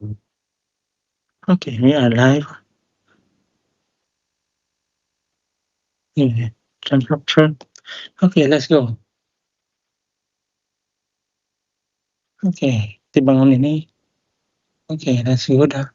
Okay, we are live. Yeah, construction. Okay, let's go. Okay, dibangun ini. Okay, let's go dah.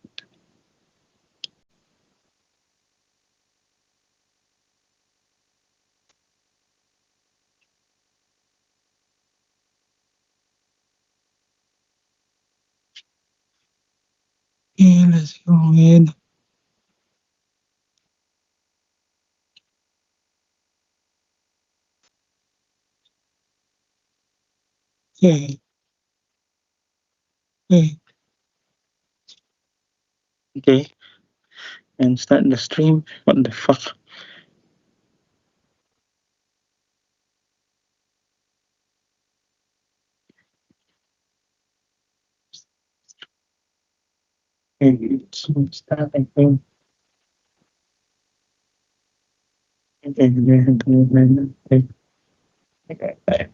Okay, let's go in. Okay, okay, okay. And start the stream. What the fuck? Okay, so start again. Okay, okay, okay, okay.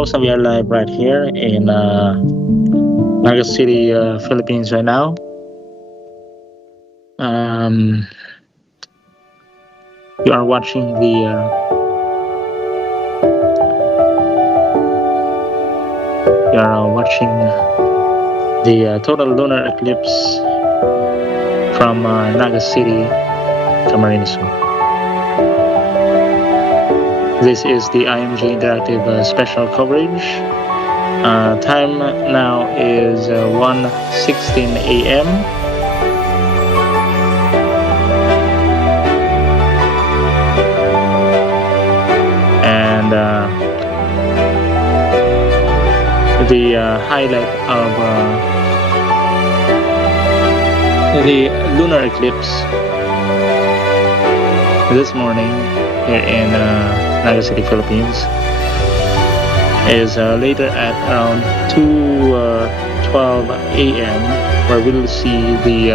folks, we are live right here in Naga City, Philippines right now. Um, you are watching the total lunar eclipse from Naga City, Camarines Sur. This is the IMG Interactive special coverage. Time now is 1:16 a.m. And the highlight of the lunar eclipse this morning here in Naga City, Philippines is later at around 2:12 a.m. where we'll see the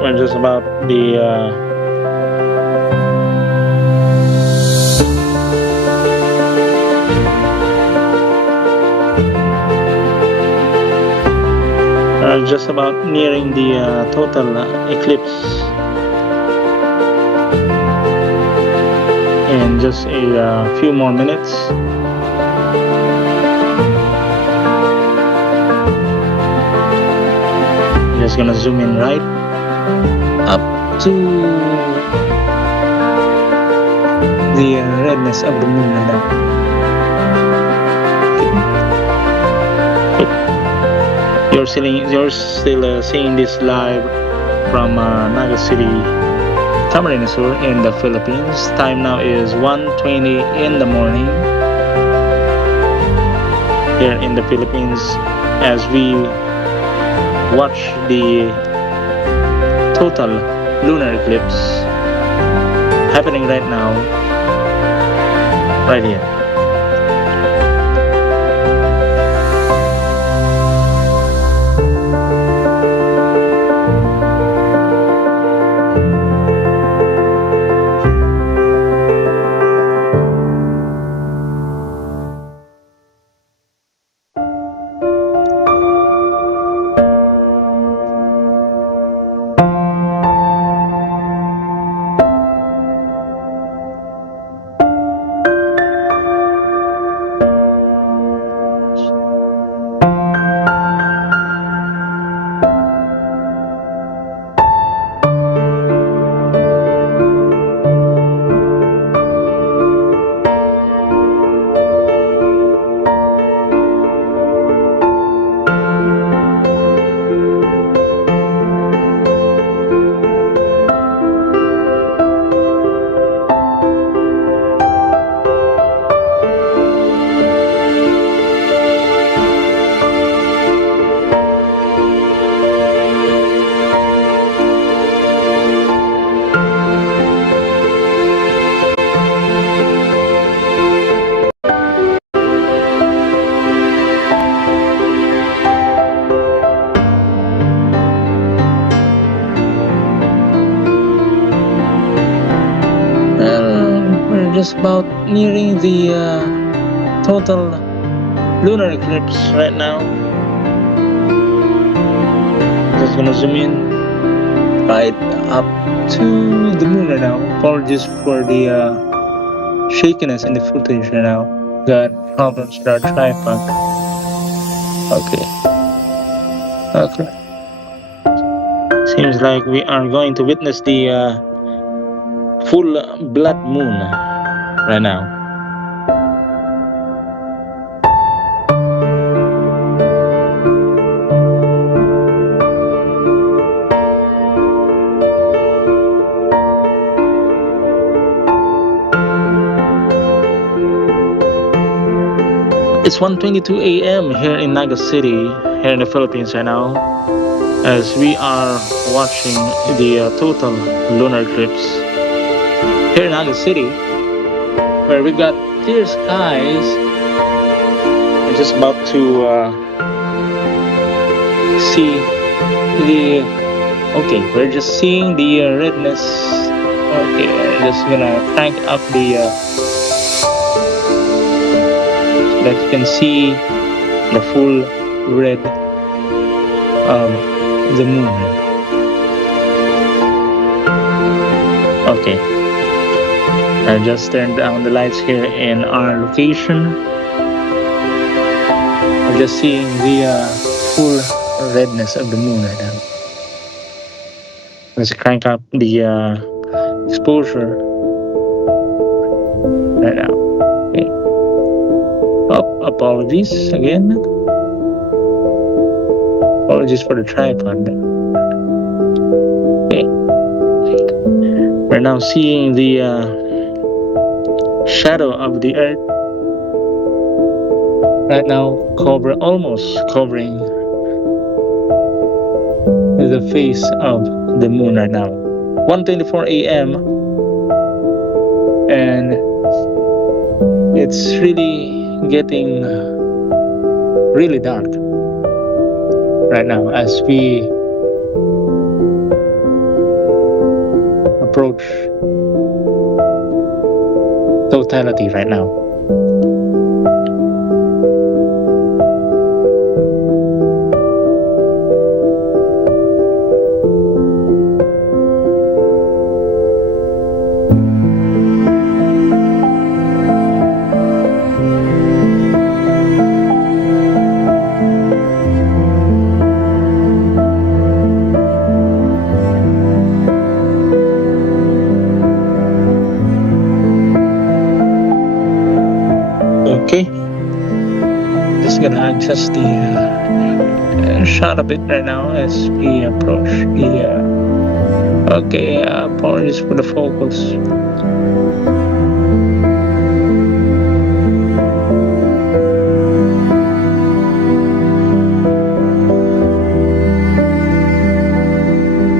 we're just about the just about nearing the total eclipse in just a few more minutes. I'm just gonna zoom in right up to the redness of the moon right now. You're still seeing this live from Naga City, Camarines Sur in the Philippines. Time now is 1:20 in the morning here in the Philippines as we watch the total lunar eclipse happening right now, right here. just about nearing the total lunar eclipse right now. Just gonna zoom in right up to the moon right now. Apologies for the shakiness in the footage right now. Got problems with our tripod. Okay. Okay. Seems like we are going to witness the full blood moon right now. It's 1:22 a.m. here in Naga City, here in the Philippines right now, as we are watching the total lunar eclipse here in Naga City, where we got clear skies. We're just about to see the. Okay, we're just seeing the redness. Okay, I'm just gonna crank up the. So that you can see the full red of the moon. Okay, I just turned down the lights here in our location. We're just seeing the full redness of the moon right now. Let's crank up the exposure right now. Okay. Oh, apologies again. Apologies for the tripod. Okay. We're now seeing the shadow of the earth right now, almost covering the face of the moon right now. 1:24 a.m. and it's really getting really dark right now as we approach totality right now. Okay, just gonna adjust the shot a bit right now as we approach the. Okay, apologies for the focus.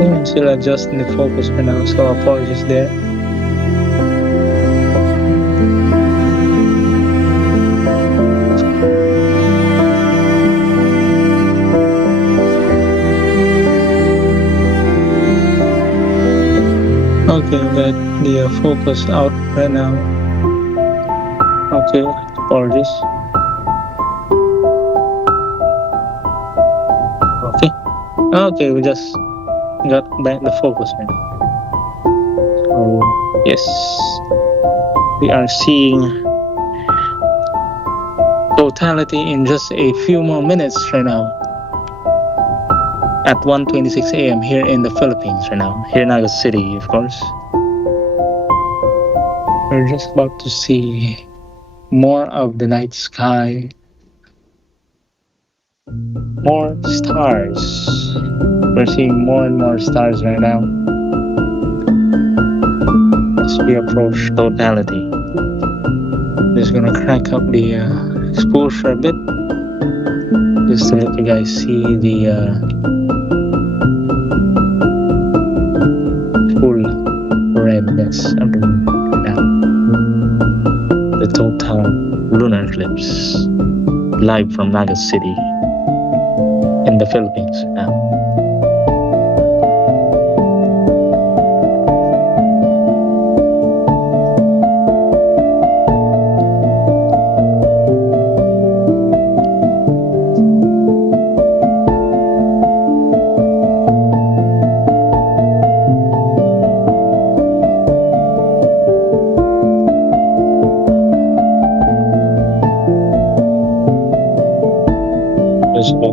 I'm still adjusting the focus right now, so apologies there. Okay, got the focus out right now. Okay, apologies. Okay, we just got back the focus right now. So, yes, we are seeing totality in just a few more minutes right now. At 1:26 a.m. here in the Philippines right now, here in Naga City, of course. We're just about to see more of the night sky, more stars. We're seeing more and more stars right now as we approach totality. Just gonna crank up the exposure a bit, just to let you guys see the full redness of the moon now. The total lunar eclipse, live from Naga City in the Philippines now.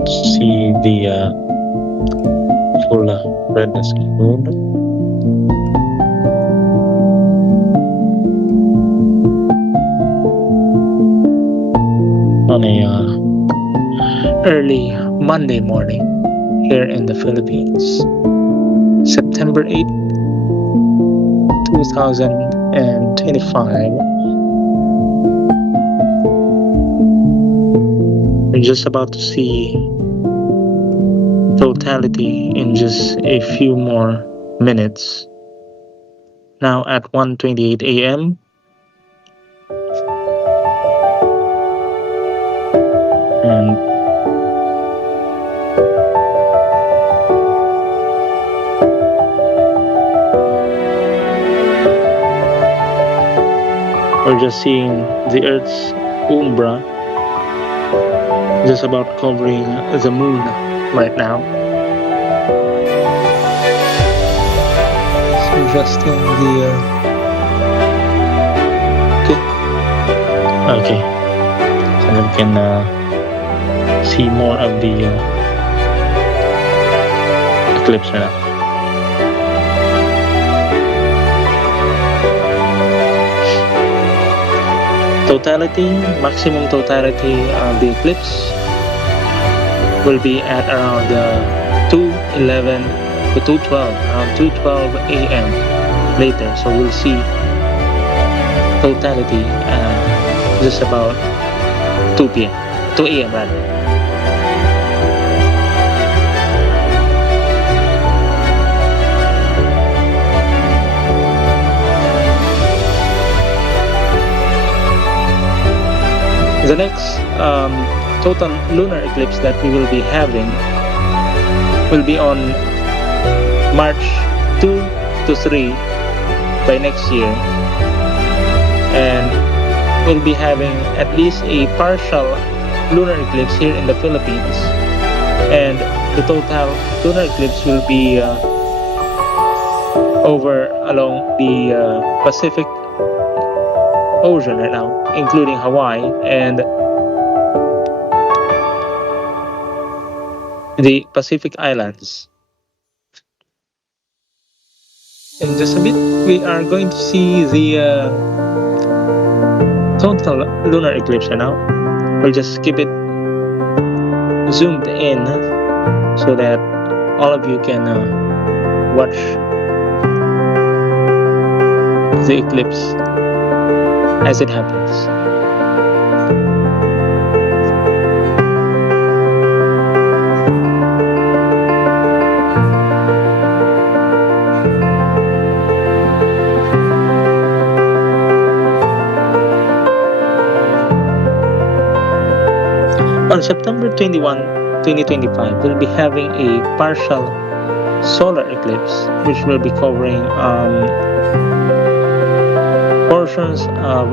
see the full redness of the moon. On a early Monday morning here in the Philippines, September 8th, 2025. We're just about to see totality in just a few more minutes. Now at 1:28 a.m. And we're just seeing the Earth's umbra just about covering the moon right now. So adjusting the okay, so we can see more of the eclipse right now. Totality, maximum totality of the eclipse will be at around 2:11 to 2:12, around 2:12 a.m. later. So we'll see totality just about 2 p.m. 2 a.m. rather. The next total lunar eclipse that we will be having will be on March 2 to 3 by next year, and we'll be having at least a partial lunar eclipse here in the Philippines, and the total lunar eclipse will be over along the Pacific Ocean right now, including Hawaii and the Pacific Islands. In just a bit, we are going to see the total lunar eclipse right now. We'll just keep it zoomed in so that all of you can watch the eclipse as it happens. On September 21, 2025, we'll be having a partial solar eclipse, which will be covering portions of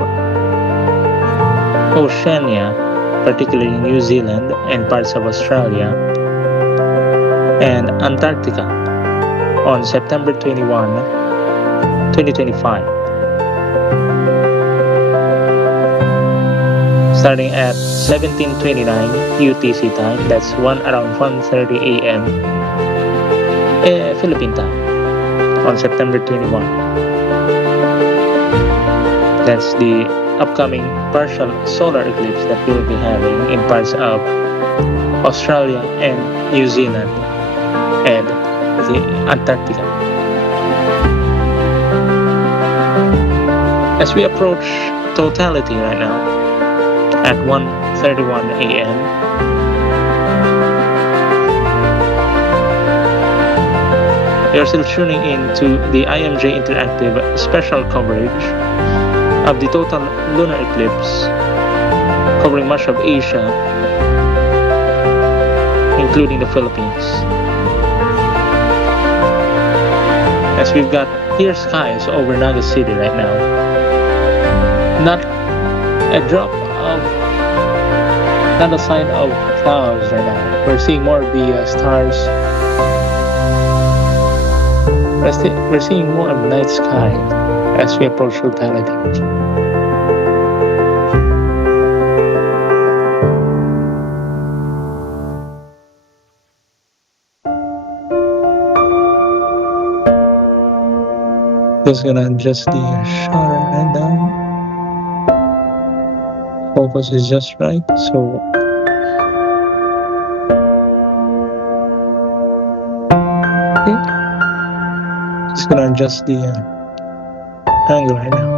Oceania, particularly New Zealand and parts of Australia, and Antarctica on September 21, 2025. Starting at 17:29 UTC time, that's around 1:30 a.m. Philippine time on September 21. That's the upcoming partial solar eclipse that we will be having in parts of Australia and New Zealand and the Antarctica. As we approach totality right now at 1:31 a.m., you're still tuning in to the IMJ Interactive special coverage of the total lunar eclipse covering much of Asia, including the Philippines. As we've got clear skies over Naga City right now. Not a drop of, not a sign of clouds right now. We're seeing more of the stars. We're seeing more of night sky as we approach totality. Just gonna adjust the shutter right now. Focus is just right, so okay. Just gonna adjust the angle right now.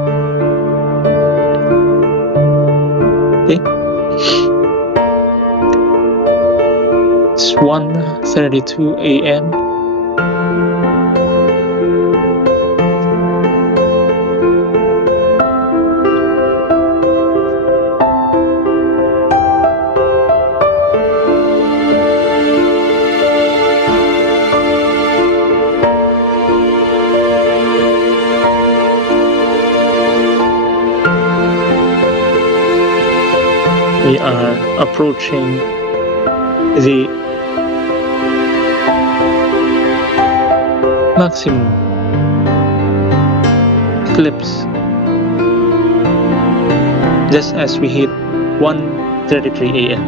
Okay. It's 1:32 a.m. We are approaching the maximum eclipse just as we hit 1:33 a.m.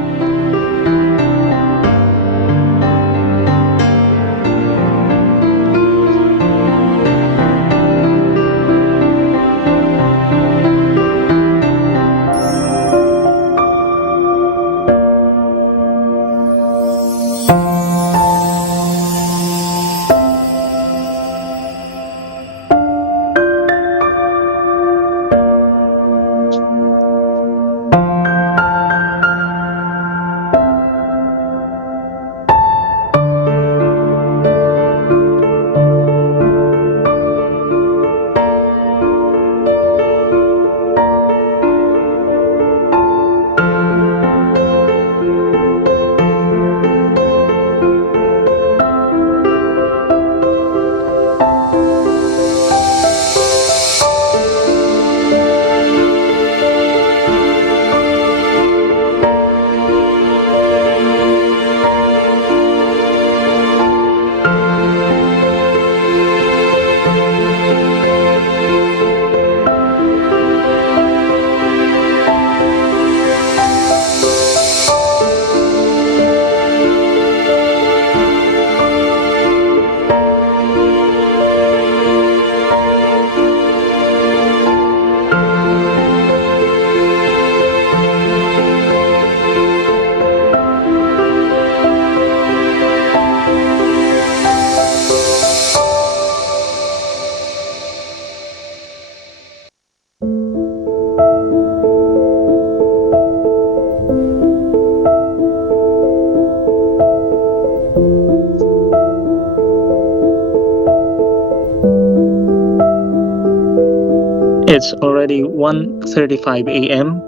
It's already 1:35 a.m.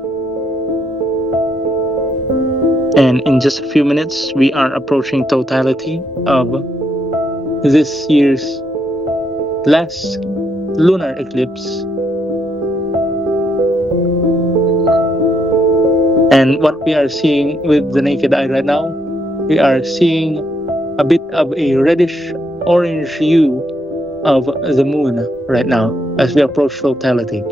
and in just a few minutes we are approaching totality of this year's last lunar eclipse. And what we are seeing with the naked eye right now, we are seeing a bit of a reddish orange hue of the moon right now as we approach totality.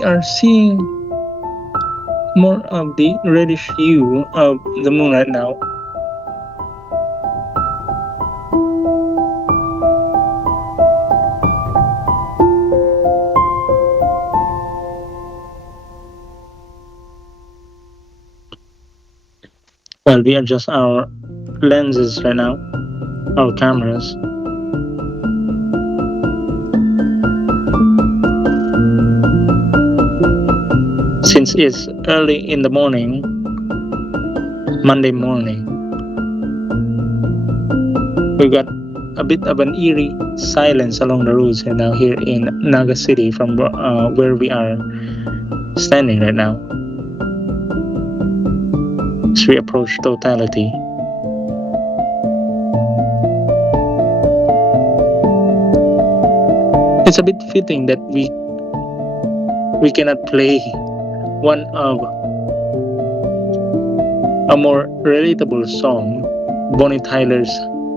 we are seeing more of the reddish hue of the moon right now. Well, we adjust our lenses right now, our cameras. Since it's early in the morning, Monday morning, we got a bit of an eerie silence along the roads right now here in Naga City from where we are standing right now. As we approach Totality. It's a bit fitting that we cannot play one of a more relatable song, Bonnie Tyler's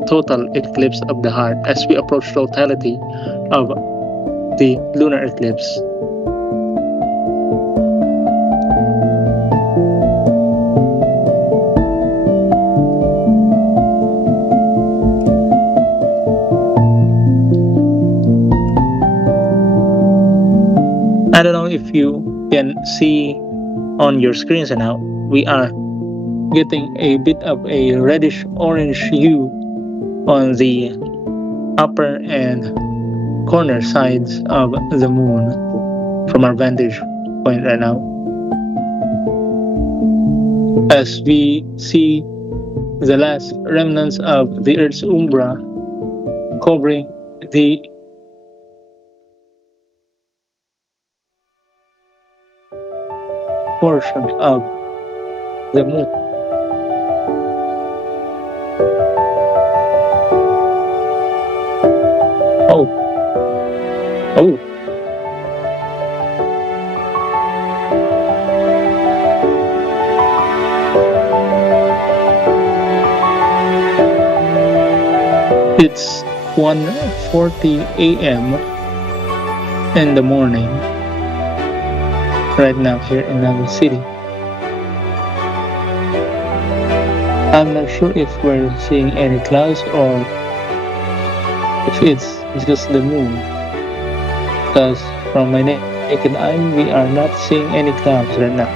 Total Eclipse of the Heart, as we approach totality of the lunar eclipse. I don't know if you can see on your screens now, we are getting a bit of a reddish orange hue on the upper and corner sides of the moon from our vantage point right now. As we see the last remnants of the Earth's umbra covering the portion of the moon. Oh, oh, it's 1:40 a.m. in the morning right now here in Naga City. I'm not sure if we're seeing any clouds or if it's just the moon. Because from my naked eye, we are not seeing any clouds right now.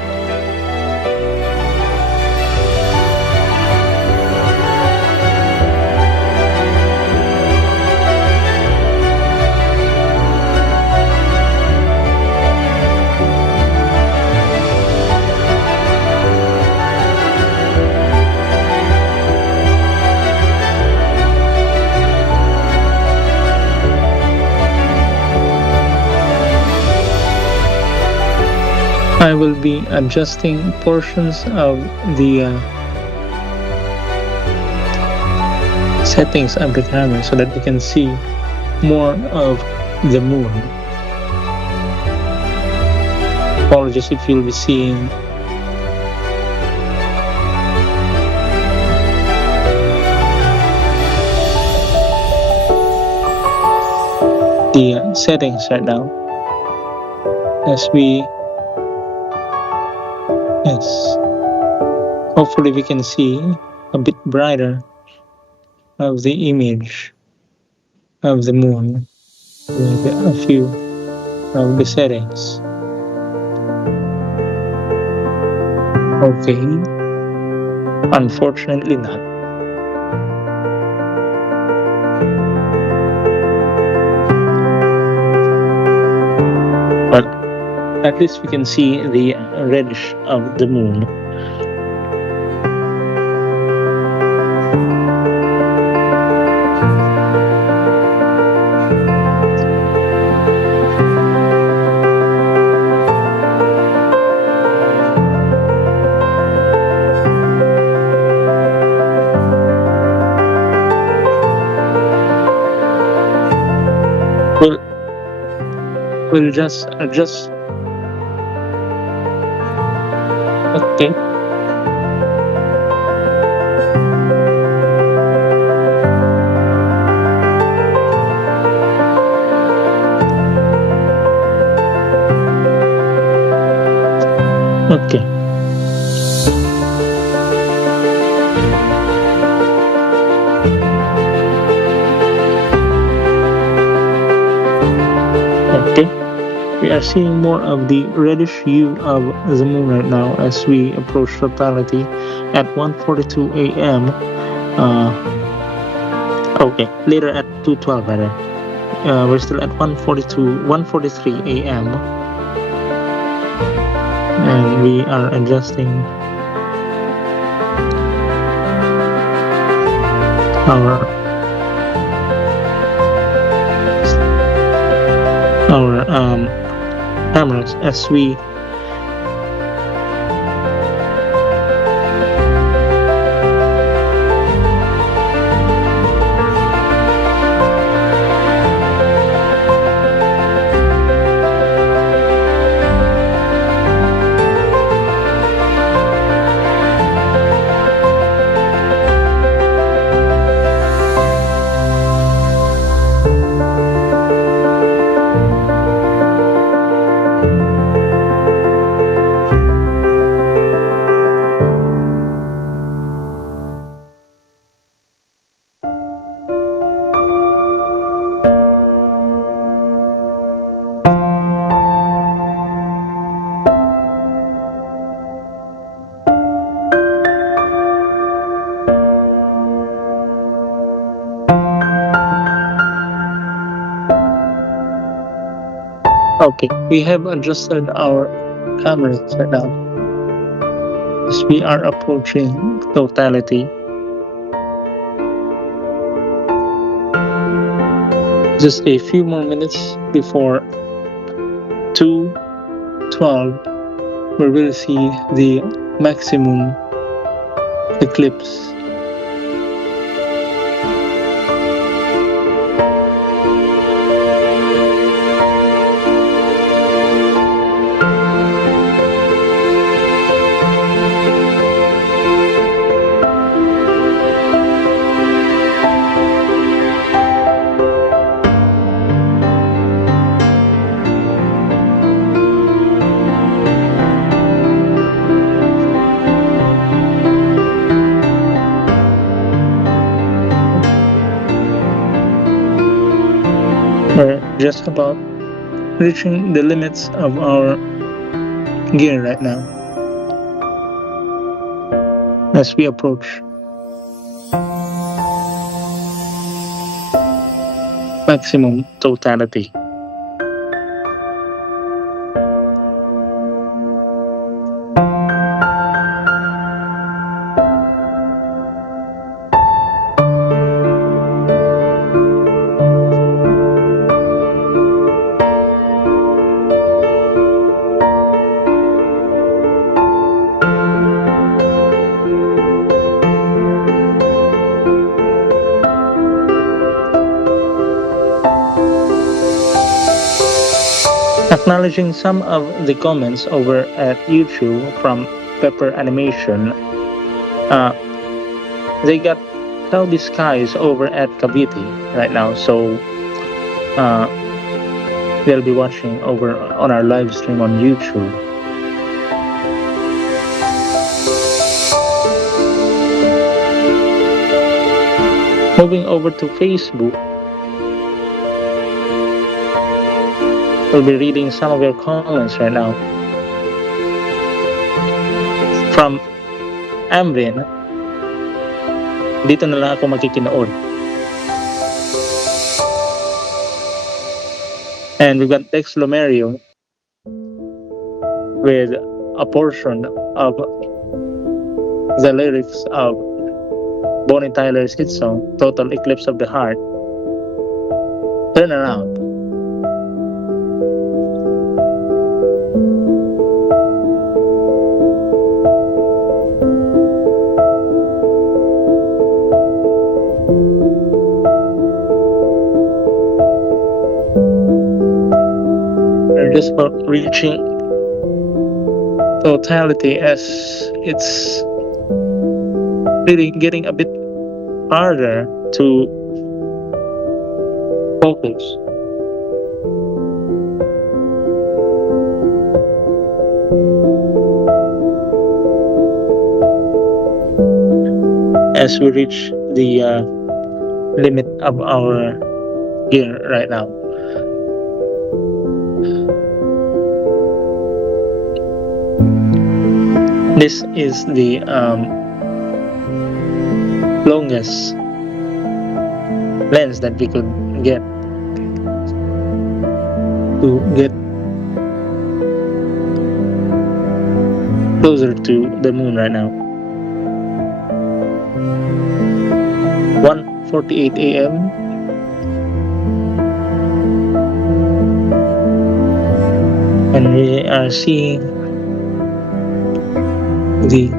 I will be adjusting portions of the settings of the camera so that we can see more of the moon. Apologies if you'll be seeing the settings right now as we hopefully we can see a bit brighter of the image of the moon with a few of the settings. Okay, unfortunately not. But at least we can see the reddish of the moon. We'll just adjust. Okay. Okay. Okay. We are seeing more of the reddish hue of the moon right now as we approach totality at 1:42 a.m. Uh, okay, later at 2:12 rather. We're still at 1:43 a.m. and we are adjusting our cameras as we okay, we have adjusted our cameras right now as we are approaching totality. Just a few more minutes before 2:12, we will see the maximum eclipse. We're just about reaching the limits of our gear right now as we approach maximum totality. Acknowledging some of the comments over at YouTube from Pepper Animation, uh, they got cloudy skies over at Cavite right now, so uh, they'll be watching over on our live stream on YouTube. Moving over to Facebook, we'll be reading some of your comments right now. From Amrin, dito na lang ako makikinood. And we've got Dex Lomerio with a portion of the lyrics of Bonnie Tyler's hit song, Total Eclipse of the Heart. Turn around. We're just about reaching totality as it's really getting a bit harder to focus. as we reach the limit of our gear right now. This is the longest lens that we could get to get closer to the moon right now. 1:48 a.m. and we are seeing the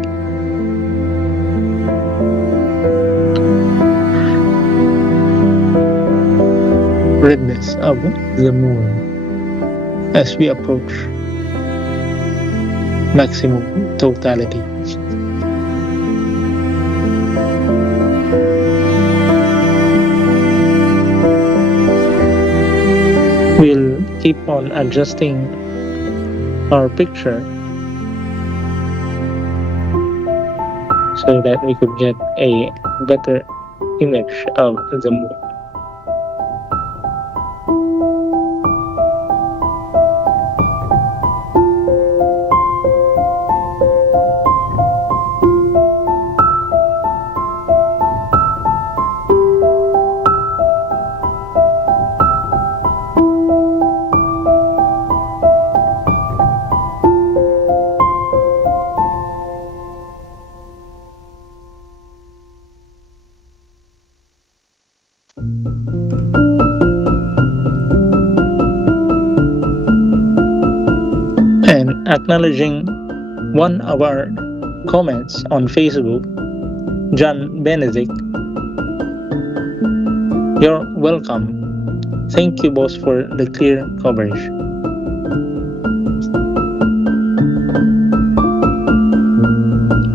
redness of the moon as we approach maximum totality. We'll keep on adjusting our picture so that we could get a better image of the moon. And acknowledging one of our comments on Facebook, John Benedict, you're welcome. Thank you both for the clear coverage.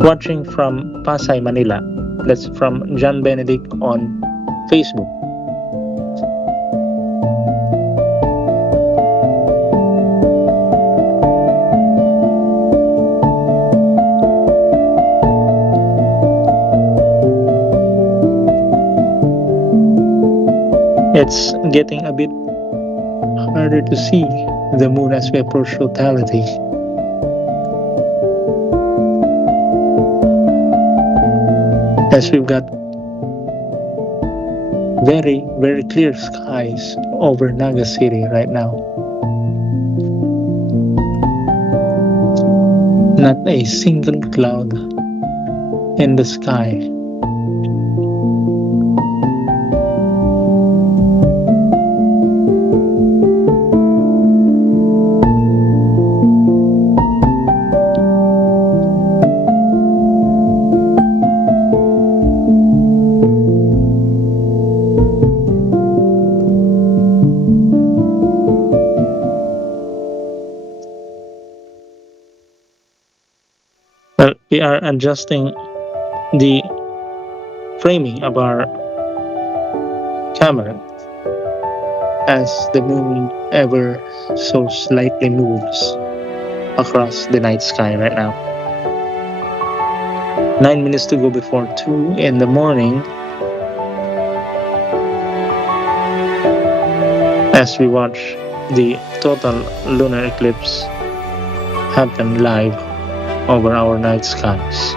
Watching from Pasay, Manila. That's from John Benedict on Facebook. It's getting a bit harder to see the moon as we approach totality. As we've got very, very clear skies over Naga City right now. Not a single cloud in the sky. Well, we are adjusting the framing of our camera as the moon ever so slightly moves across the night sky right now. 9 minutes to go before 2 in the morning as we watch the total lunar eclipse happen live over our night skies.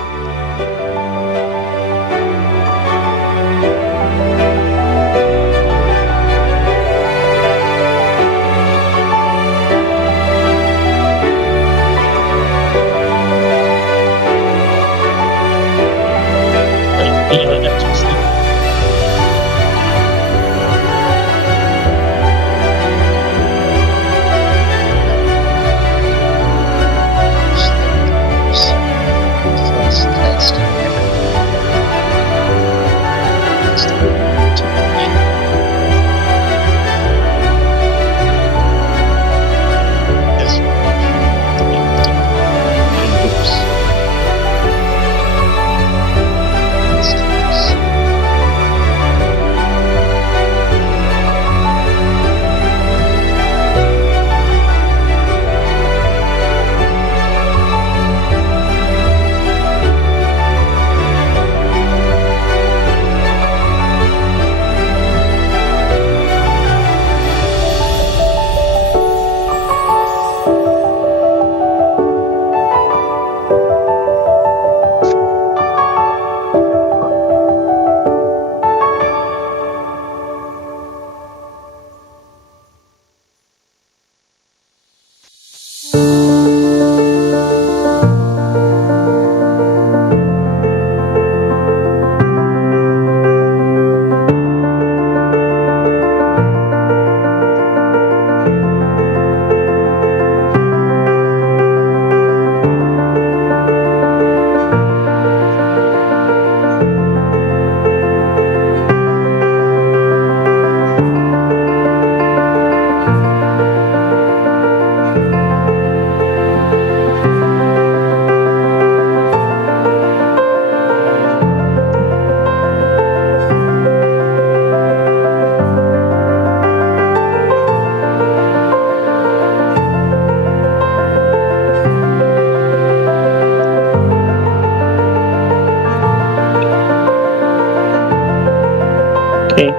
Okay,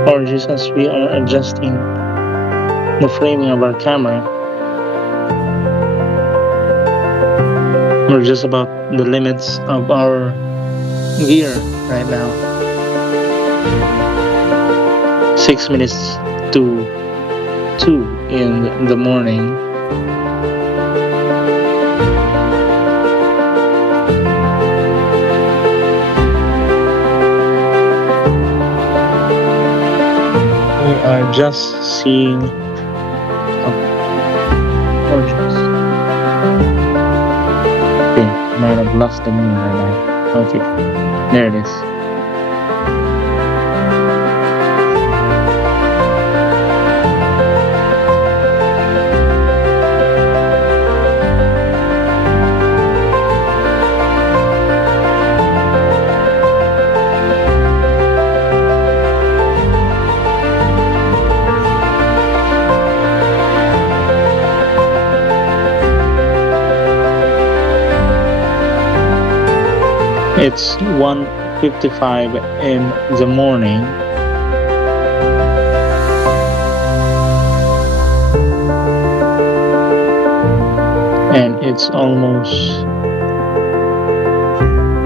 apologies as we are adjusting the framing of our camera. We're just about the limits of our gear right now. 6 minutes to 2 in the morning. We are just seeing gorgeous. Okay, might have lost the moon right now. Okay, there it is. It's 1:55 in the morning. And it's almost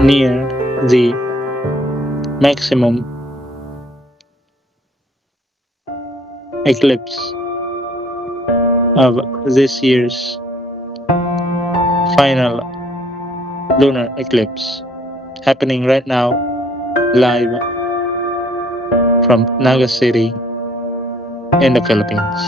near the maximum eclipse of this year's final lunar eclipse, happening right now live from Naga City in the Philippines.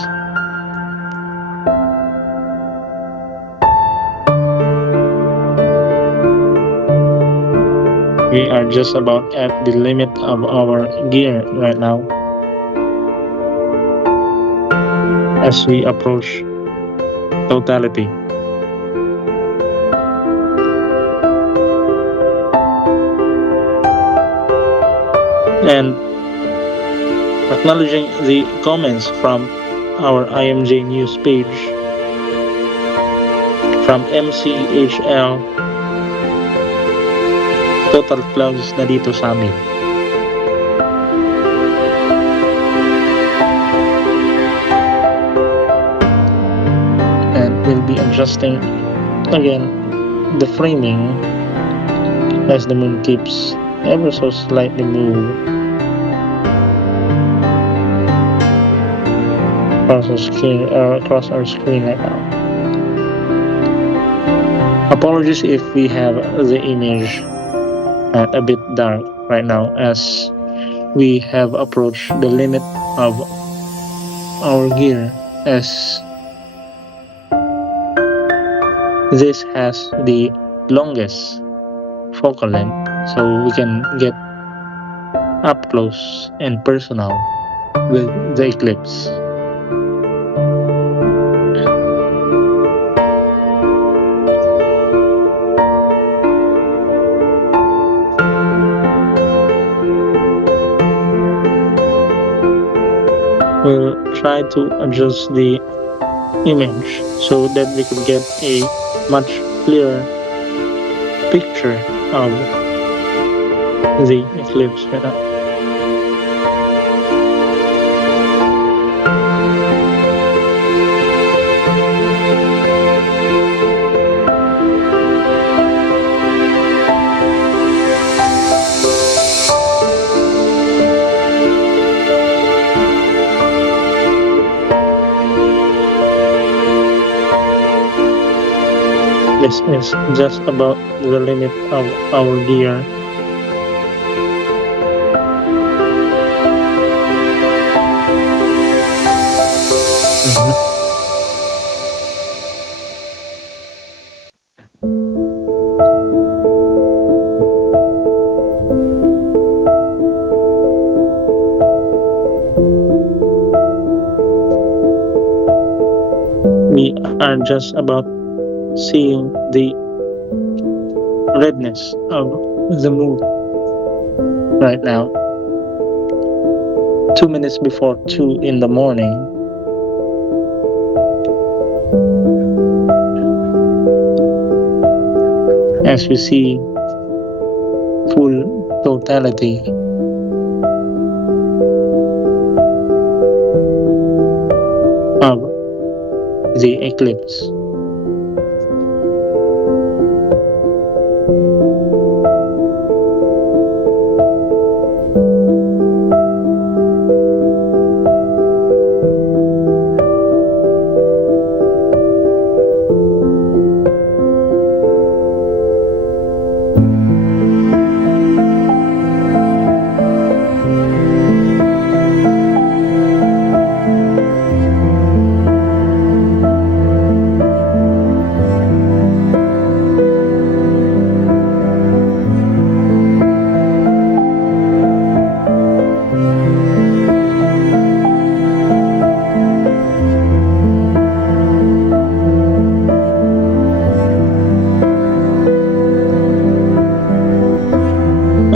We are just about at the limit of our gear right now as we approach totality. And acknowledging the comments from our IMJ news page from MCHL, total clouds na dito sa amin. And we'll be adjusting again the framing as the moon keeps ever so slightly move across our screen right now. Apologies if we have the image a bit dark right now as we have approached the limit of our gear, as this has the longest focal length, so we can get up close and personal with the eclipse. We'll try to adjust the image so that we could get a much clearer picture of the eclipse right now. This is just about the limit of our gear. We are just about seeing the redness of the moon right now. 2 minutes before 2 in the morning. As we see full totality of the eclipse.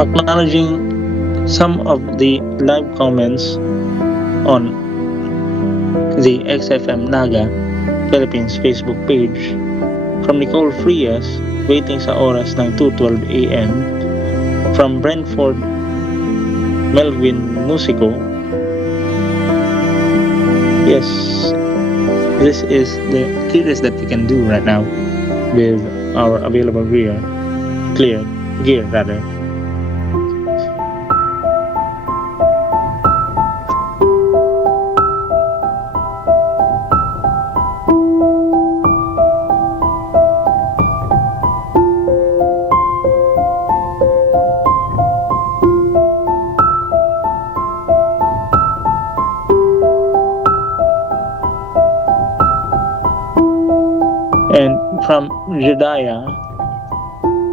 Acknowledging some of the live comments on the XFM Naga Philippines Facebook page from Nicole Frias, waiting sa oras ng 2:12 a.m. From Brentford, Melvin Musico. Yes, this is the clearest that we can do right now with our available gear rather. And from Jedediah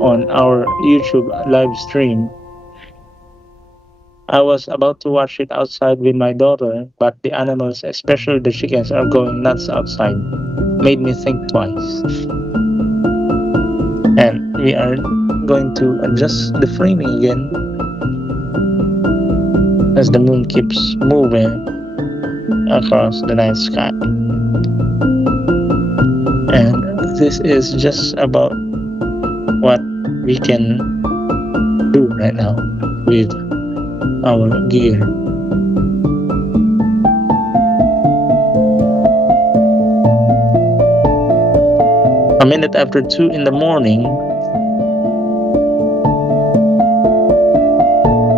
on our YouTube live stream, I was about to watch it outside with my daughter, but the animals, especially the chickens, are going nuts outside. Made me think twice. And we are going to adjust the framing again as the moon keeps moving across the night sky. And this is just about what we can do right now with our gear. A minute after 2 in the morning,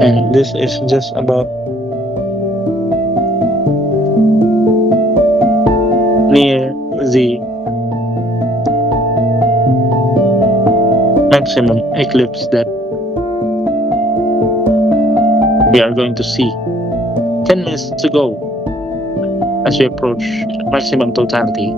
and this is just about near the maximum eclipse that we are going to see. 10 minutes to go as we approach maximum totality.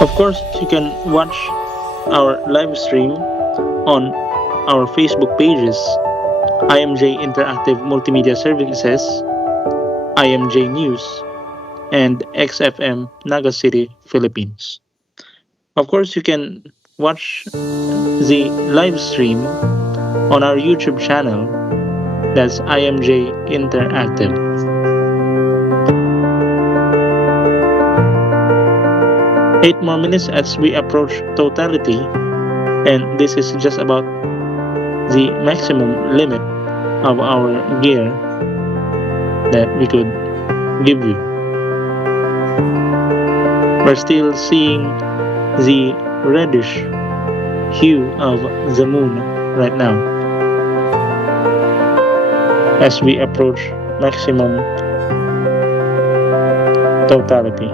Of course, you can watch our live stream on our Facebook pages, IMJ Interactive Multimedia Services, IMJ News, and XFM Naga City, Philippines. Of course, you can watch the live stream on our YouTube channel, that's IMJ Interactive. 8 more minutes as we approach totality, and this is just about the maximum limit of our gear that we could give you. We're still seeing the reddish hue of the moon right now as we approach maximum totality.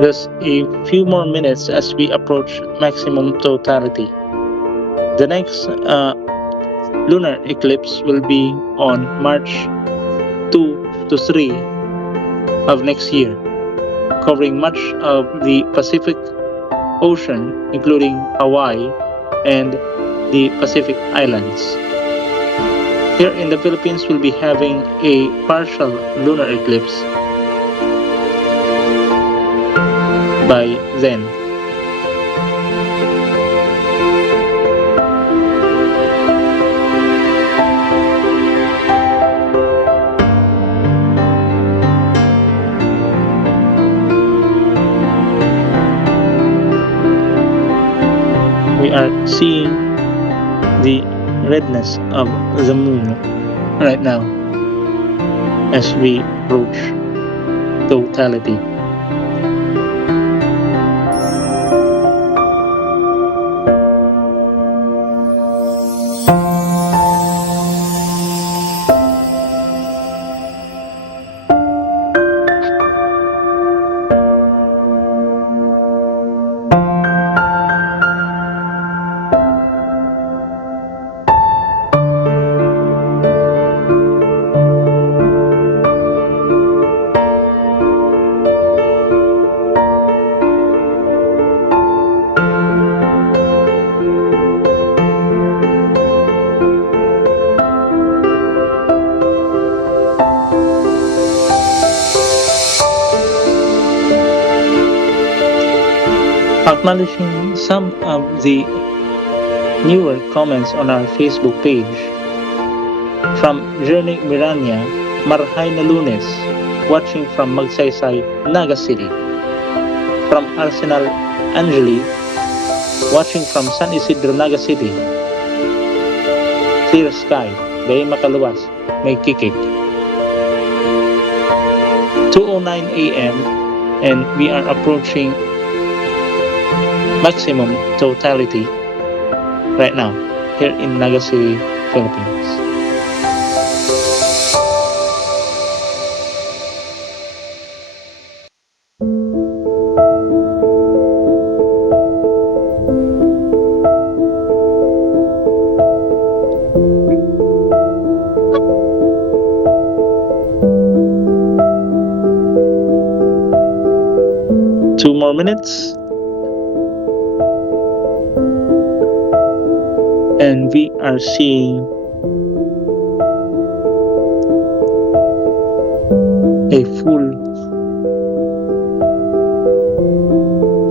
Just a few more minutes as we approach maximum totality. The next lunar eclipse will be on March 2 to 3 of next year, covering much of the Pacific Ocean, including Hawaii and the Pacific Islands. Here in the Philippines, we'll be having a partial lunar eclipse by then. We are seeing the redness of the moon right now as we approach totality. Acknowledging some of the newer comments on our Facebook page. From Journey Miranya, Marhay na Lunes, watching from Magsaysay, Naga City. From Arsenal Angeli, watching from San Isidro, Naga City. Clear sky, day makaluwas, may kikik. 2:09 a.m. and we are approaching maximum totality right now here in Naga City, Philippines. Two more minutes. And we are seeing a full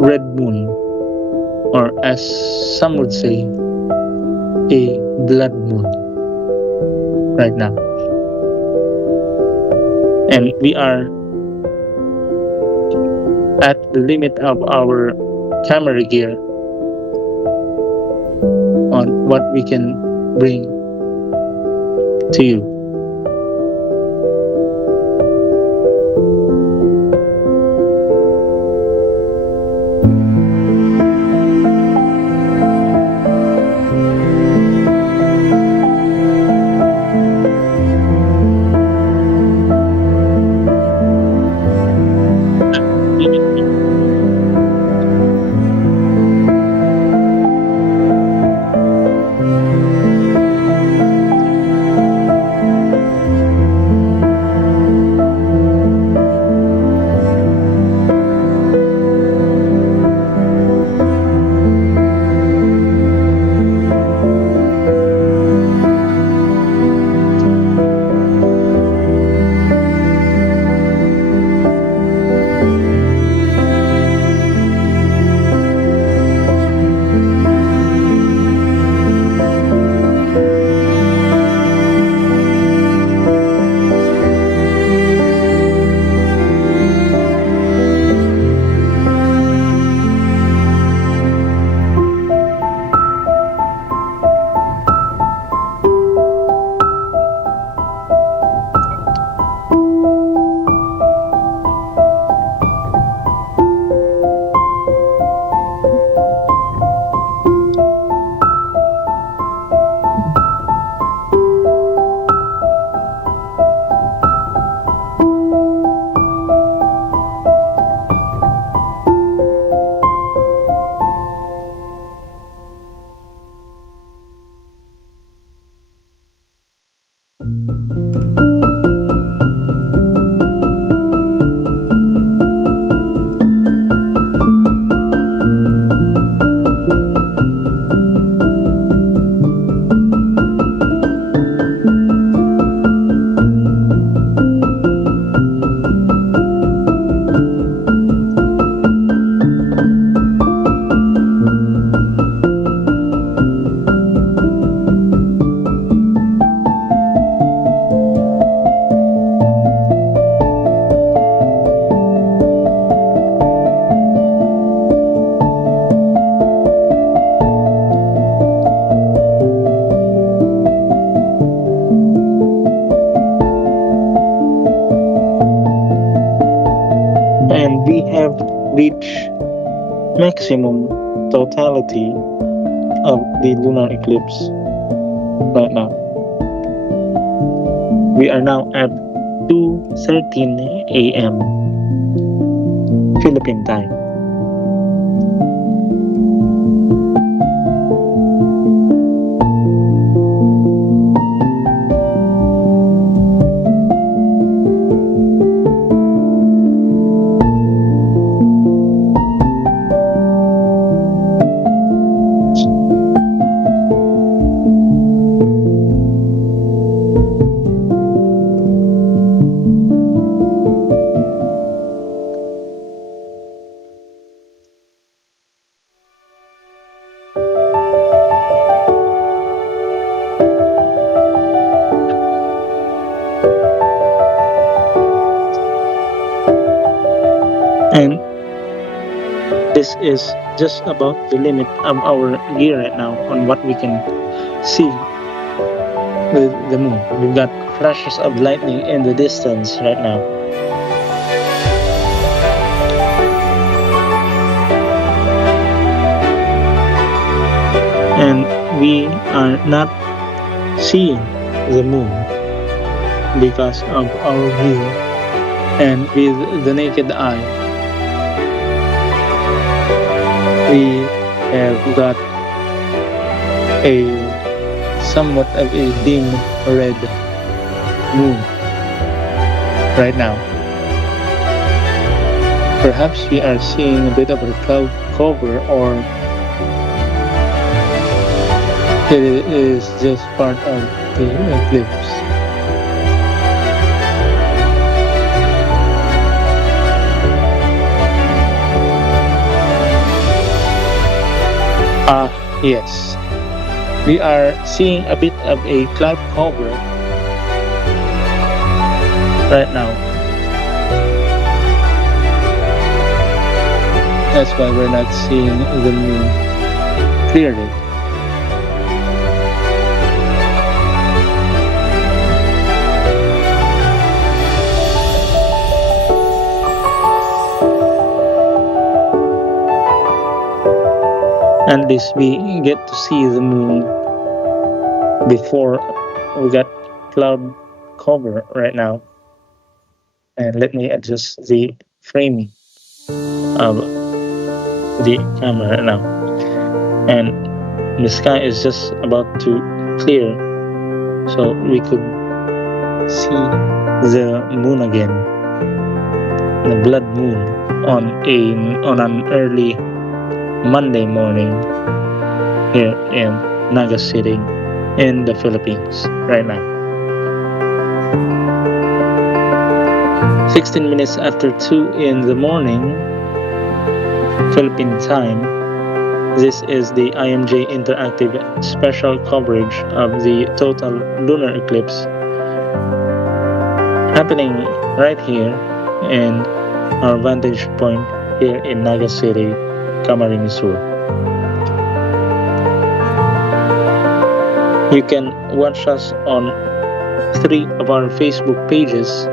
red moon, or as some would say, a blood moon right now. And we are at the limit of our camera gear on what we can bring to you. And we have reached maximum totality of the lunar eclipse right now. We are now at 2:13 a.m. Philippine time. And this is just about the limit of our gear right now on what we can see with the moon. We've got flashes of lightning in the distance right now. And we are not seeing the moon because of our view and with the naked eye. We have got a somewhat of a dim red moon right now. Perhaps we are seeing a bit of a cloud cover, or it is just part of the eclipse. Yes. We are seeing a bit of a cloud cover right now. That's why we're not seeing the moon clearly. At least we get to see the moon before we got cloud cover right now. And let me adjust the framing of the camera right now. And the sky is just about to clear, so we could see the moon again, the blood moon on an early Monday morning here in Naga City in the Philippines right now. 16 minutes after 2 in the morning Philippine time. This is the IMJ Interactive special coverage of the total lunar eclipse happening right here in our vantage point here in Naga City, Camarines Sur. You can watch us on 3 of our Facebook pages: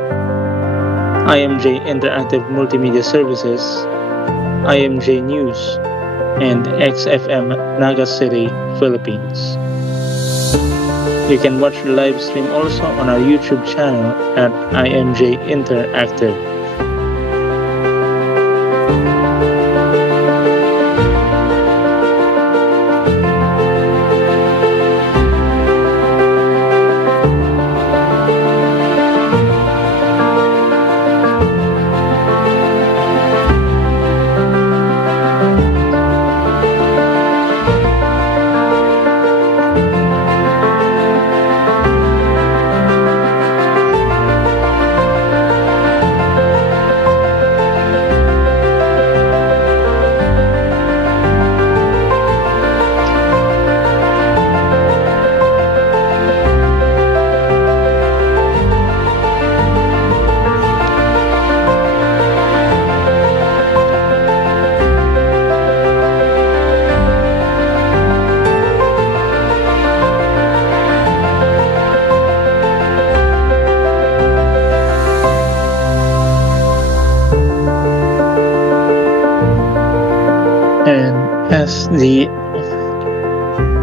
IMJ Interactive Multimedia Services, IMJ News, and XFM Naga City, Philippines. You can watch the live stream also on our YouTube channel at IMJ Interactive. And as the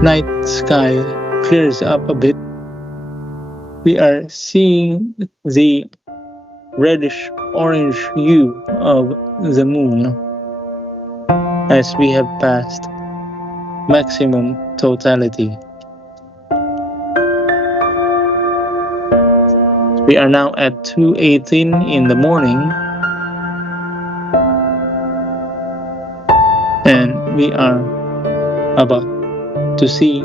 night sky clears up a bit, we are seeing the reddish orange hue of the moon as we have passed maximum totality. We are now at 2:18 in the morning, and we are about to see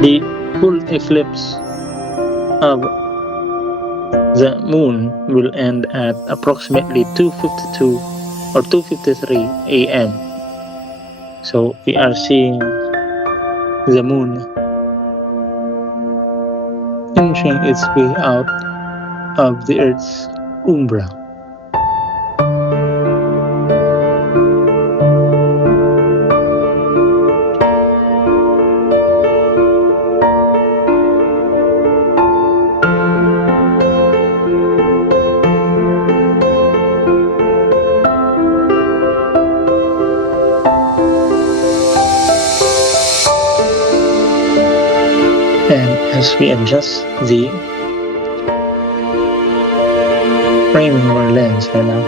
The full eclipse of the moon will end at approximately 2:52 or 2:53 a.m. So we are seeing the moon inching its way out of the Earth's umbra. And as we adjust the framing of our lens right now,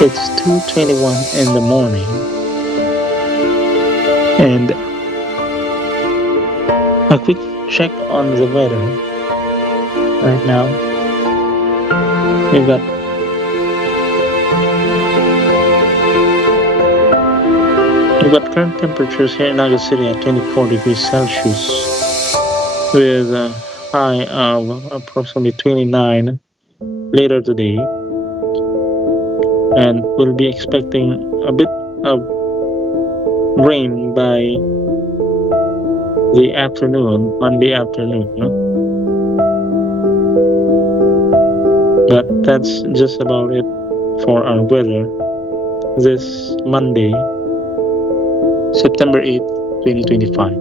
it's 2:21 in the morning, and a quick check on the weather right now. We've got current temperatures here in Naga City at 24 degrees Celsius with a high of approximately 29 later today, and we'll be expecting a bit of rain by the afternoon, Monday afternoon. But that's just about it for our weather this Monday, September 8th, 2025.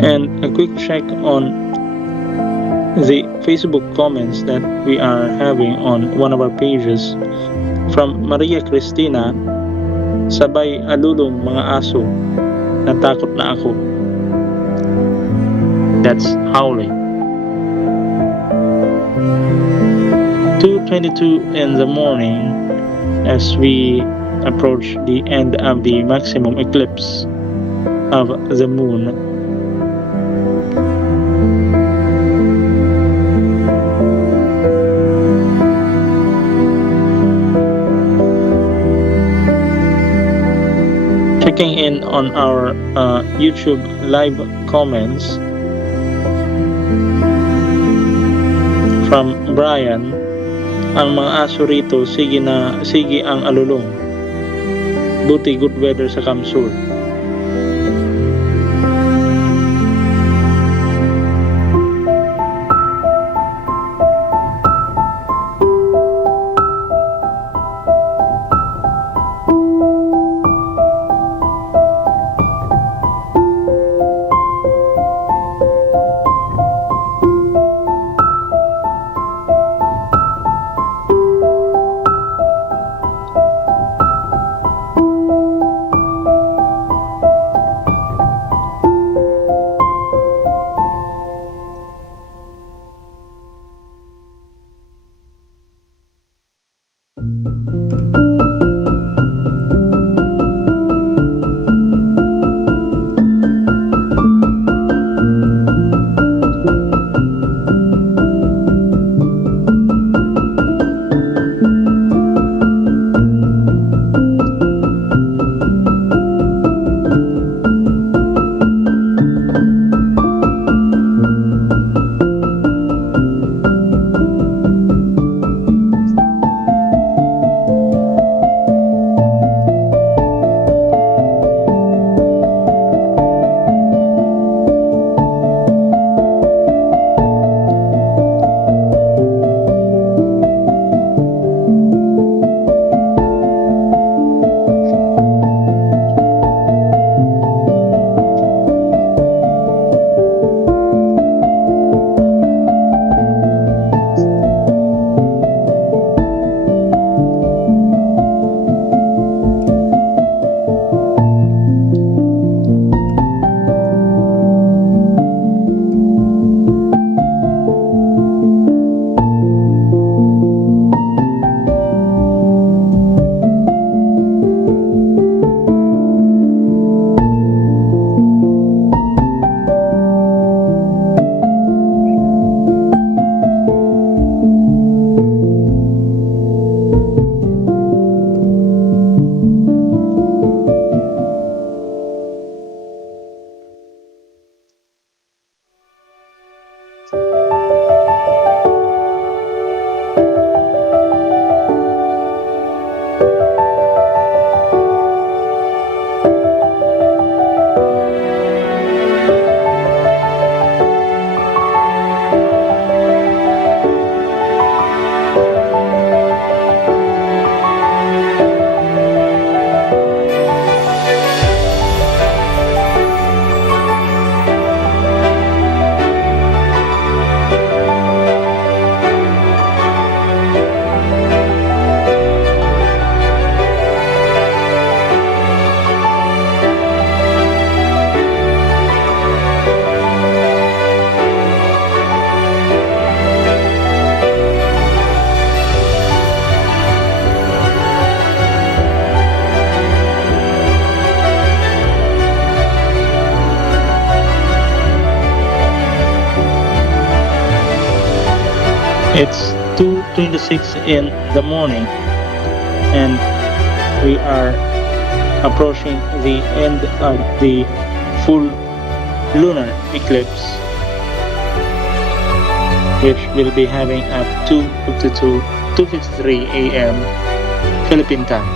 And a quick check on the Facebook comments that we are having on one of our pages from Maria Cristina. Sabay alulong mga aso, natakot na ako. That's howling. 2:22 in the morning as we approach the end of the maximum eclipse of the moon. Checking in on our YouTube live comments from Brian, ang mga aso rito, sige ang alulong. Buti good weather sa Kamsur. It's 2:26 in the morning, and we are approaching the end of the full lunar eclipse, which will be having at 2:53 a.m. Philippine time.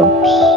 Oops.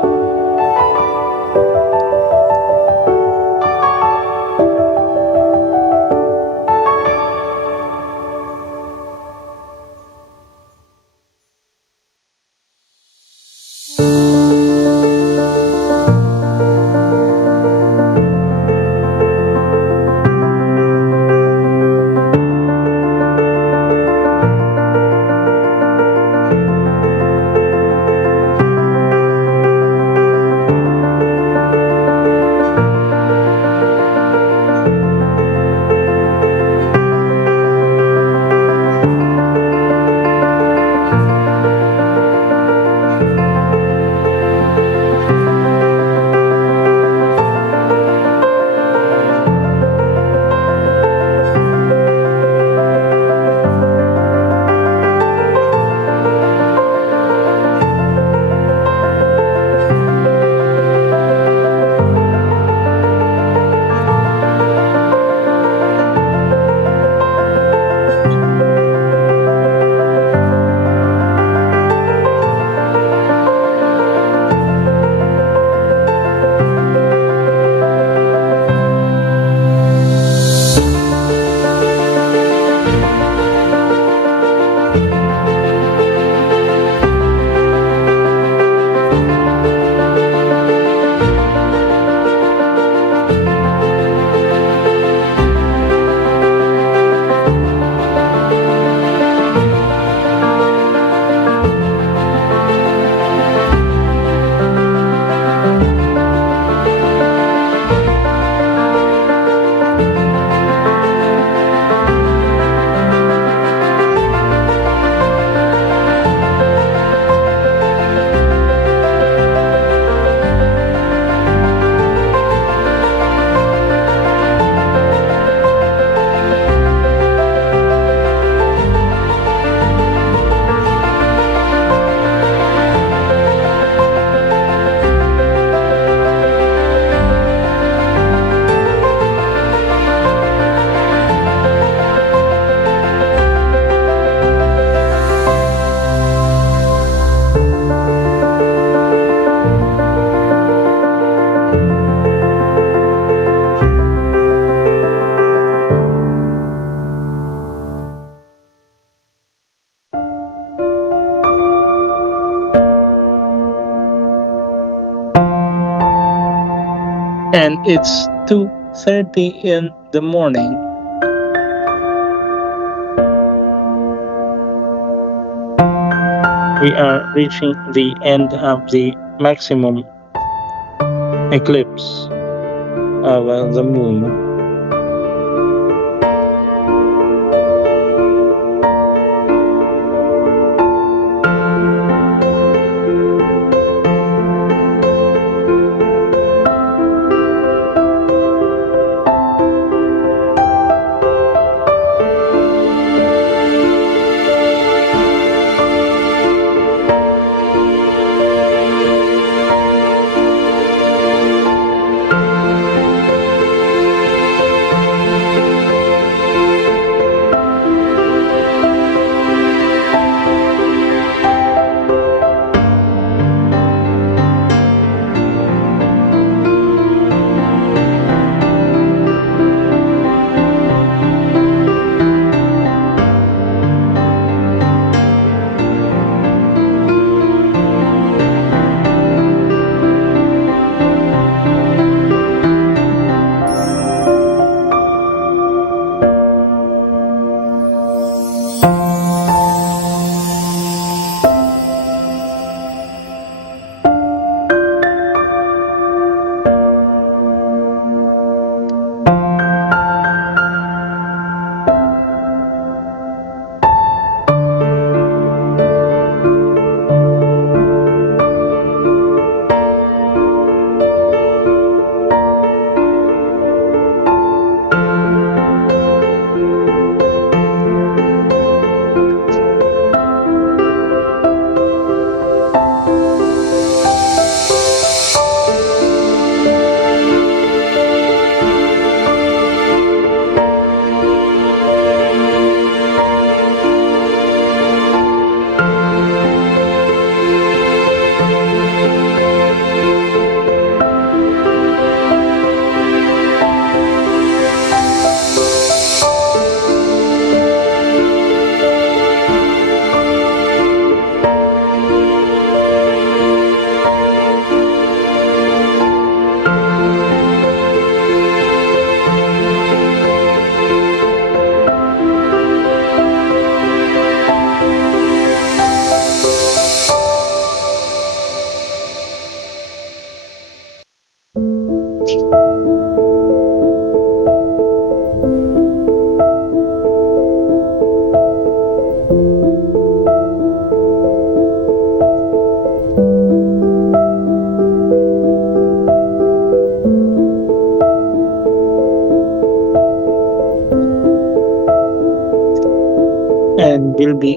And it's 2:30 in the morning. We are reaching the end of the maximum eclipse of the moon.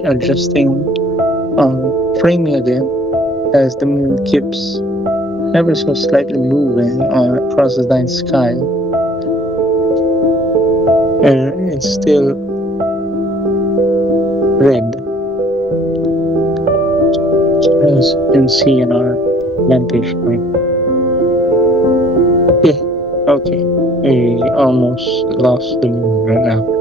adjusting framing again as the moon keeps ever so slightly moving across the night sky. And it's still red, as you can see in our vantage point. Yeah, okay. We almost lost the moon right now.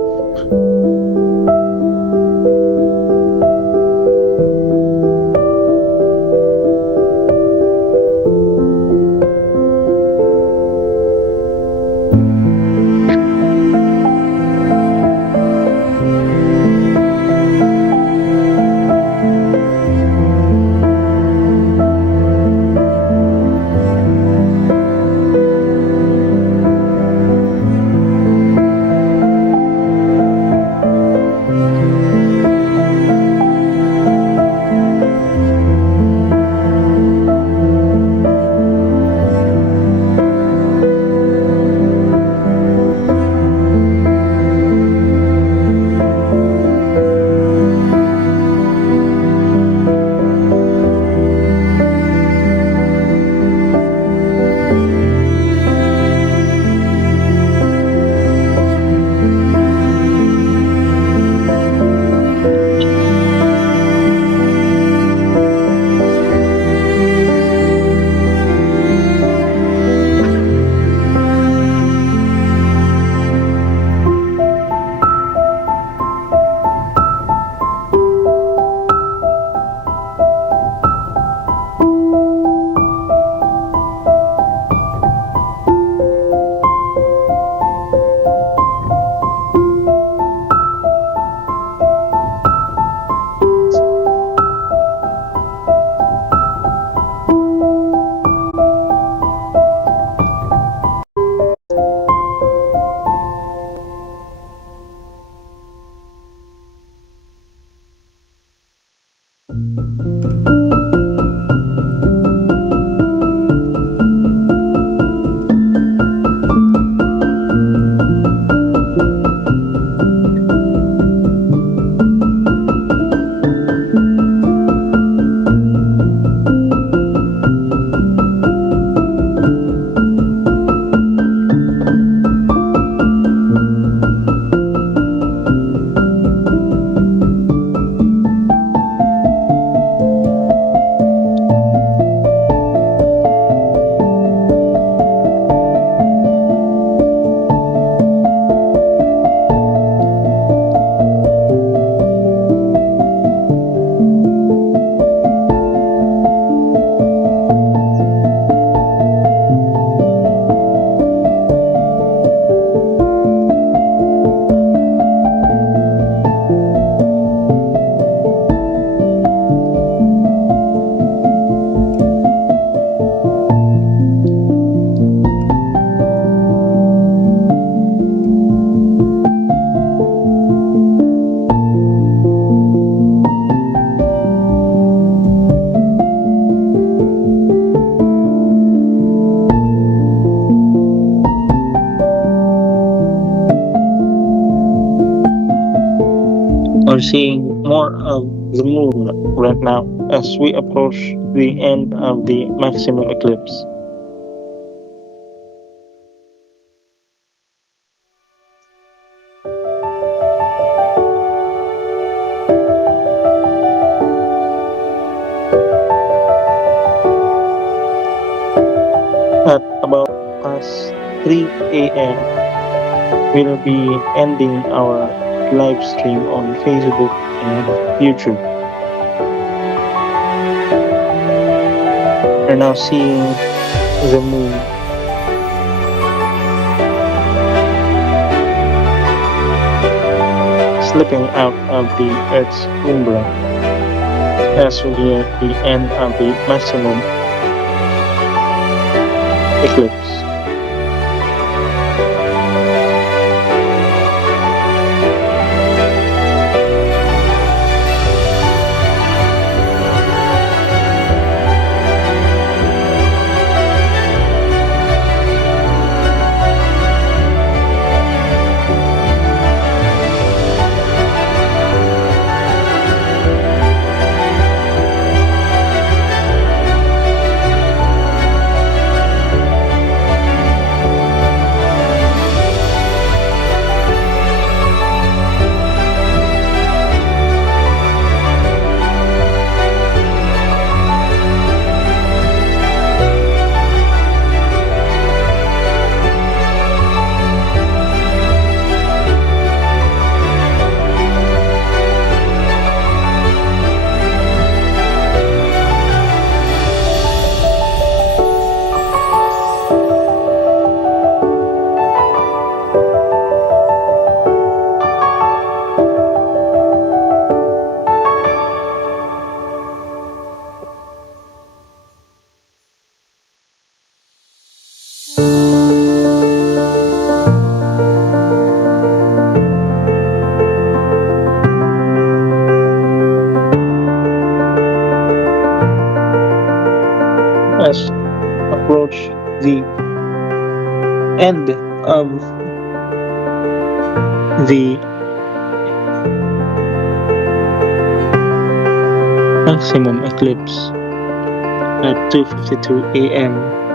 We're seeing more of the moon right now as we approach the end of the maximum eclipse. At about past 3 a.m., we'll be ending our live stream on Facebook and YouTube. We're now seeing the moon slipping out of the Earth's umbra as we near the end of the maximum eclipse. approach the end of the maximum eclipse at 2:52 a.m.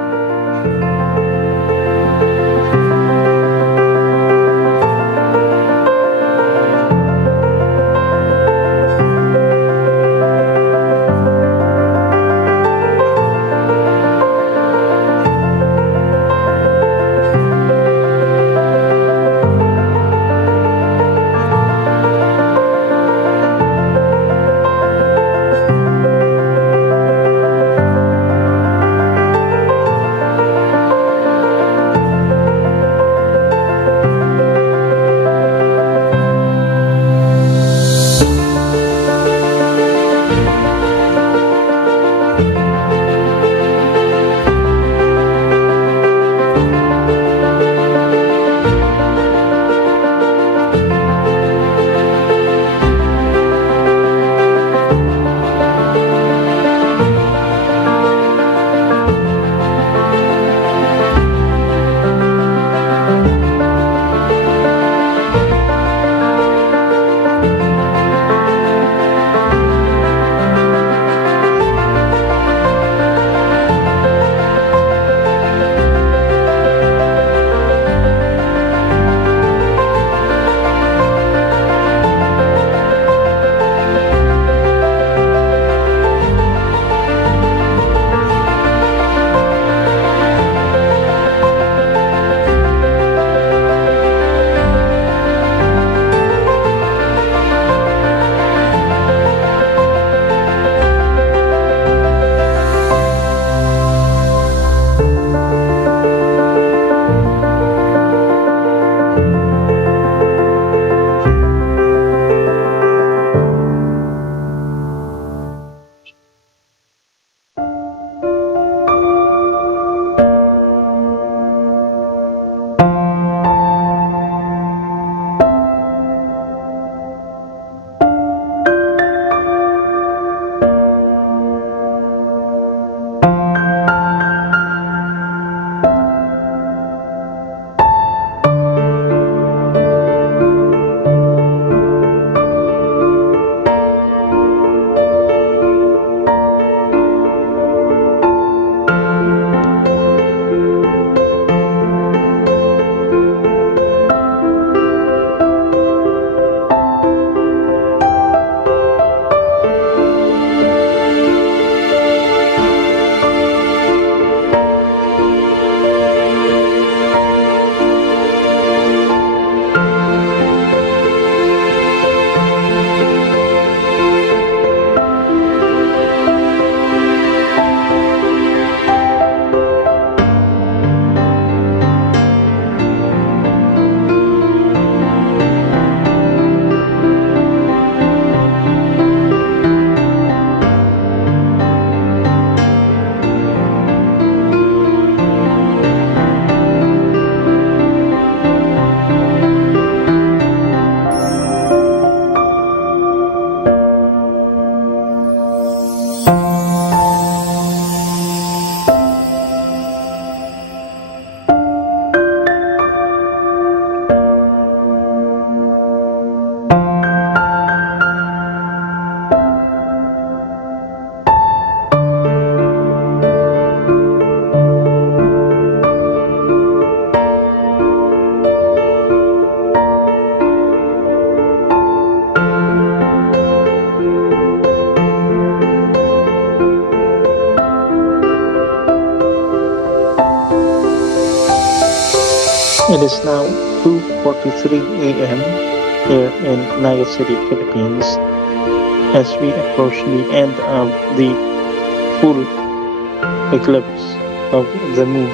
It is now 2:43 a.m. here in Naga City, Philippines, as we approach the end of the full eclipse of the moon.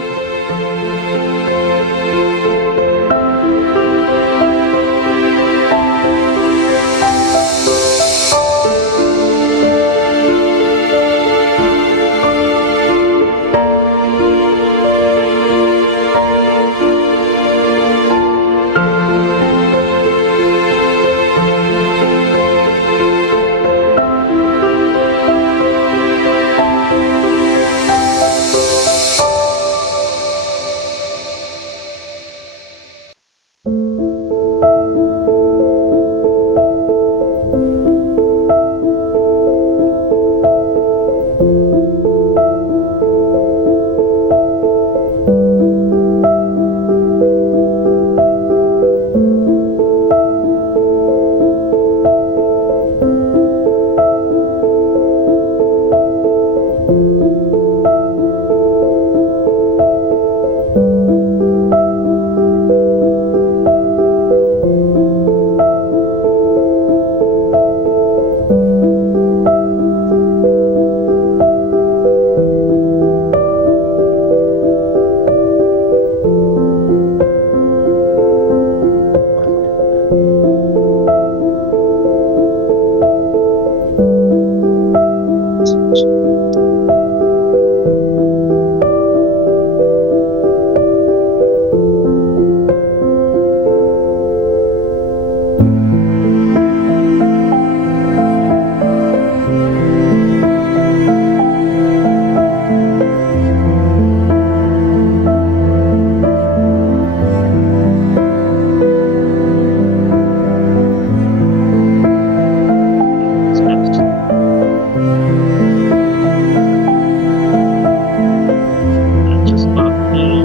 Just about the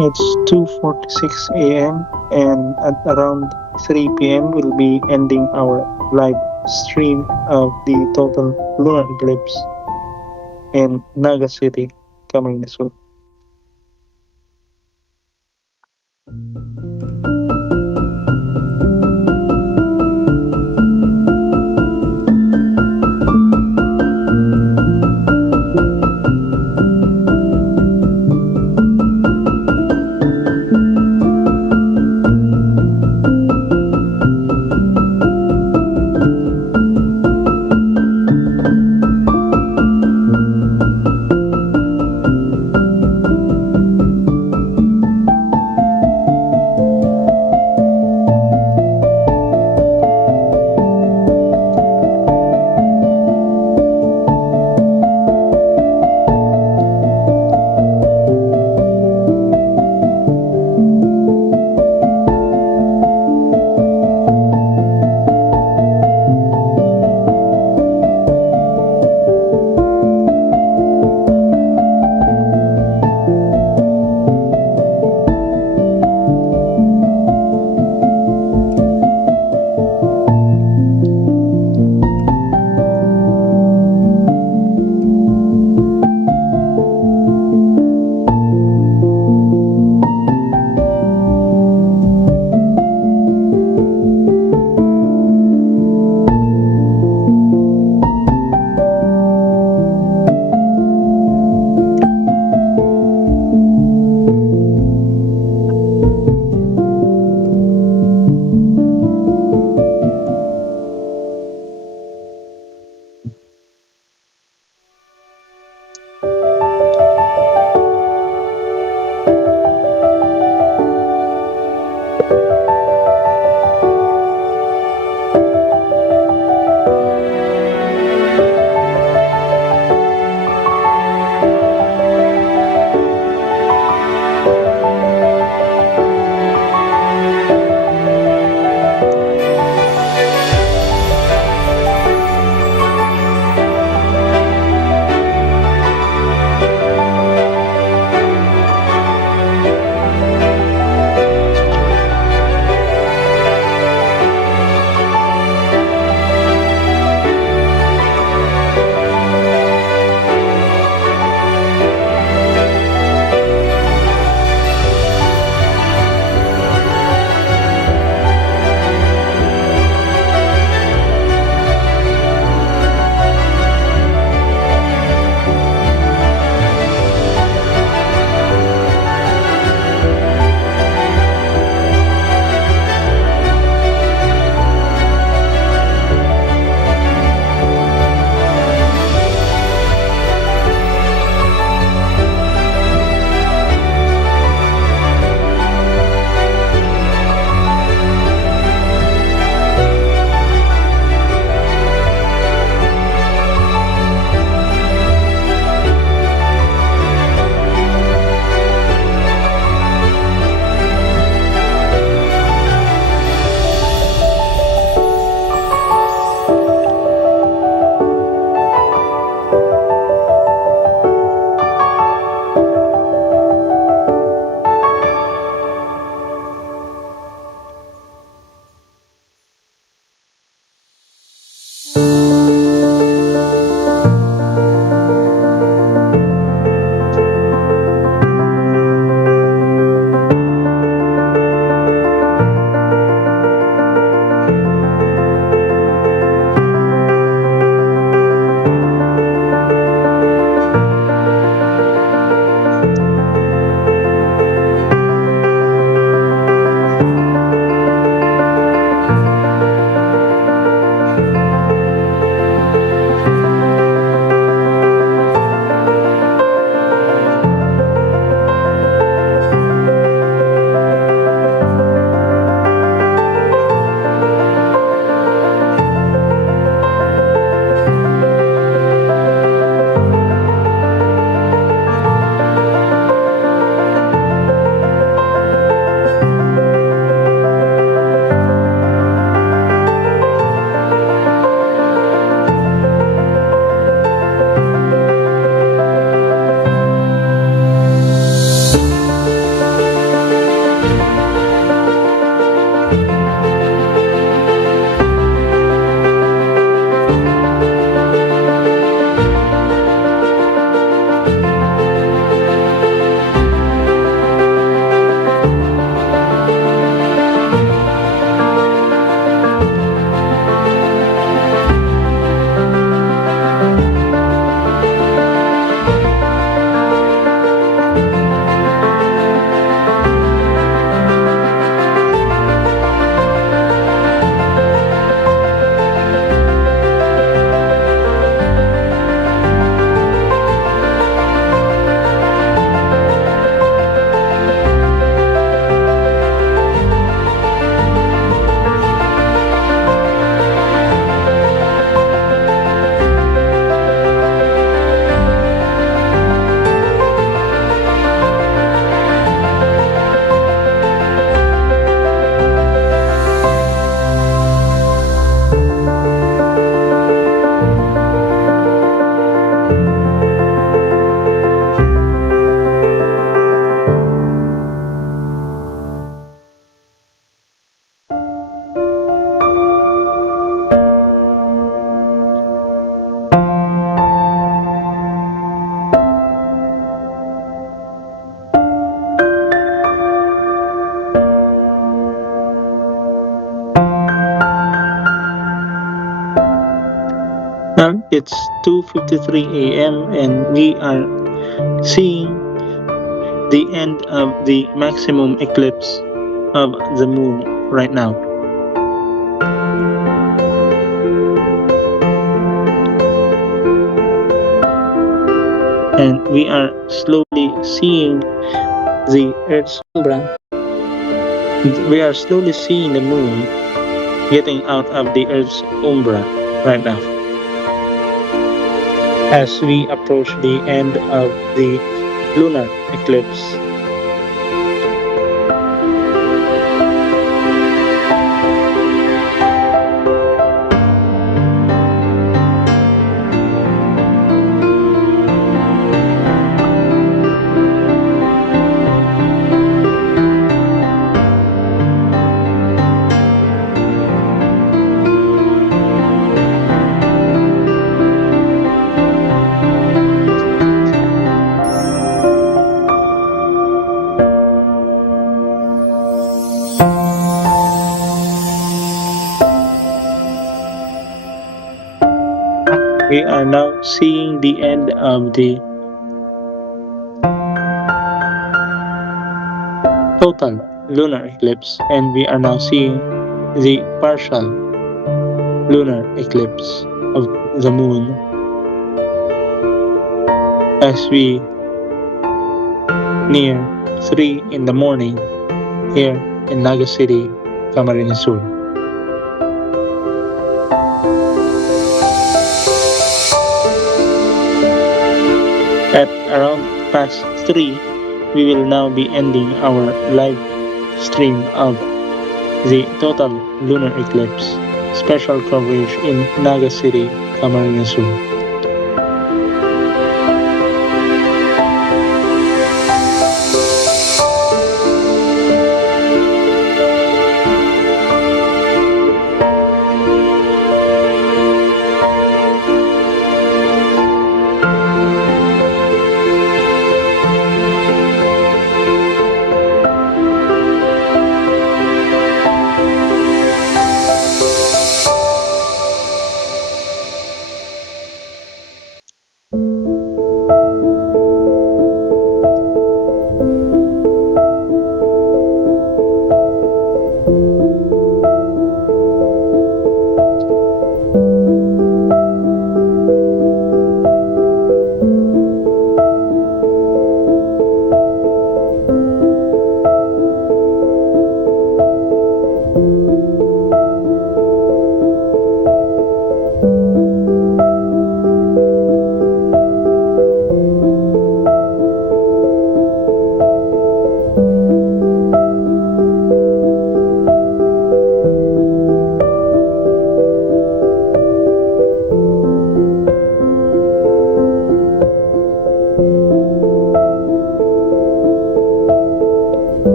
It's 2:46 a.m. and at around 3 p.m. we'll be ending our live stream of the total lunar eclipse in Naga City coming this week. It's 2:53 a.m. and we are seeing the end of the maximum eclipse of the moon right now. And we are slowly seeing the Earth's umbra. We are slowly seeing the moon getting out of the Earth's umbra right now as we approach the end of the lunar eclipse. We are now seeing the end of the total lunar eclipse, and we are now seeing the partial lunar eclipse of the moon as we near 3 in the morning here in Naga City, Camarines Sur. At around past 3, we will now be ending our live stream of the total lunar eclipse special coverage in Naga City, Camarines Sur.